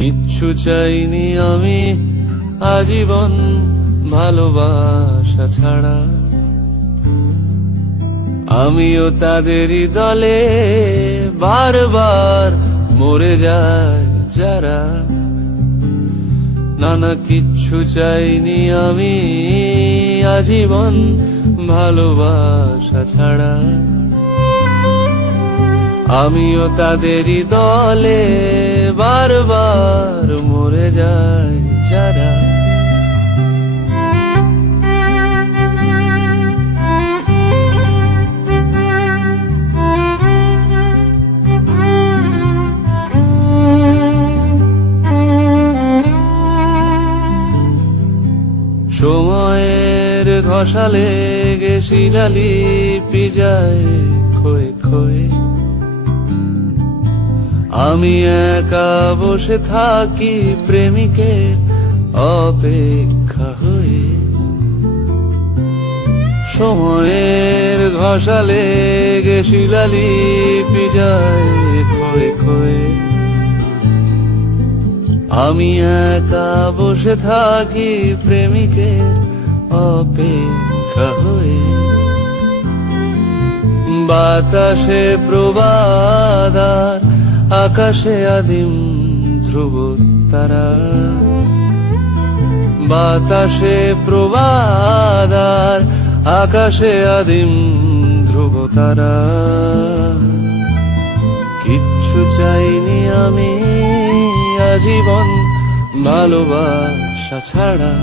কিচ্ছু চাইনি আমি আজীবন ভালোবাসা ছাড়া। আমিও তাদেরই দলে বারবার মরে যায় যারা। নানা কিচ্ছু চাইনি আমি আজীবন ভালোবাসা ছাড়া। আমিও তাদেরই দলে বারবার মরে যায় যারা। সময়ের ঘষালে শিলালি পিজায় খয়ে খয়ে। আমি একা বসে থাকি প্রেমিকের অপেক্ষা হয়ে। সময়ের ঘষালে শিলালি পিজায় খয়ে খয়ে। আমি একা বসে থাকি প্রেমিকের অপেক্ষা হয়ে। বাতাসে প্রবাদার আকাশে আদিম ধ্রুব তারা। বাতাসে প্রবাদার আকাশে আদিম ধ্রুব তারা। কিচ্ছু চাইনি আমি আজীবন ভালোবাসা ছাড়া।